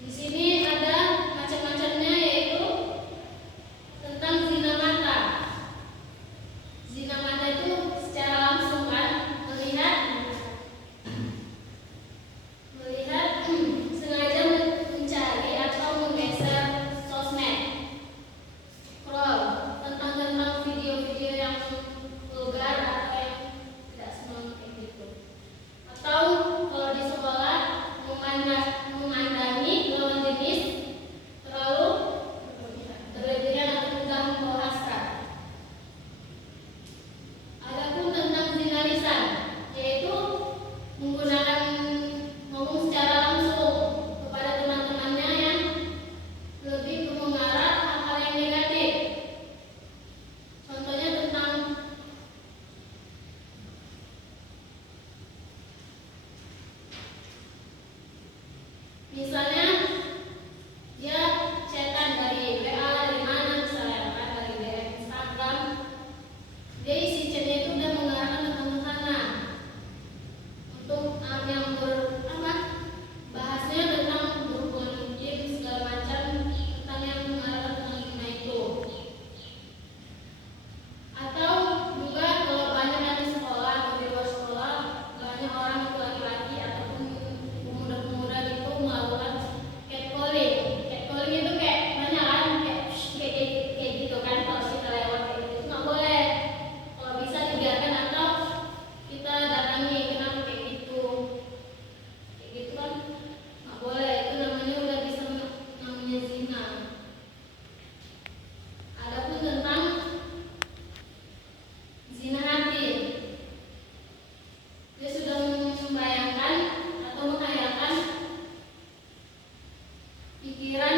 Di sini ada macam-macamnya, yaitu tentang zina mata. Zina mata itu secara langsung kan melihat sengaja mencari atau menggeser sosmed, scroll tentang video-video yang vulgar atau yang tidak senonoh kayak gitu. Atau kalau di sekolah memandangi lawan jenis terlalu berlebihan atau mudah membawa hasrat. Adapun tentang zina lisan, yaitu menggunakan ngomong secara langsung kepada teman-temannya yang lebih ke mengarah hal-hal yang negatif. Contohnya tentang misalnya dia chatan dari WA, dari mana misalnya kan, dari DM Instagram, dia isi chatnya itu udah mengarahkan tentang sana. Untuk yang bahasnya tentang berhubungan intim segala macam, tentang yang mengarahkan tentang zina itu. Atau juga kalau banyak yang di sekolah atau di luar sekolah, banyak orang itu laki-laki ataupun pemuda-pemuda itu melakukan catcalling. Catcalling itu kayak banyak kan, kayak gitu kan, kalau kita lewat kayak gitu nggak boleh. Kalau bisa dibiarkan atau kita datangi, kenapa kayak gitu kan nggak boleh. Itu namanya udah bisa namanya zina. Adapun tentang zina hati, dia sudah membayangkan atau menghayalkan pikiran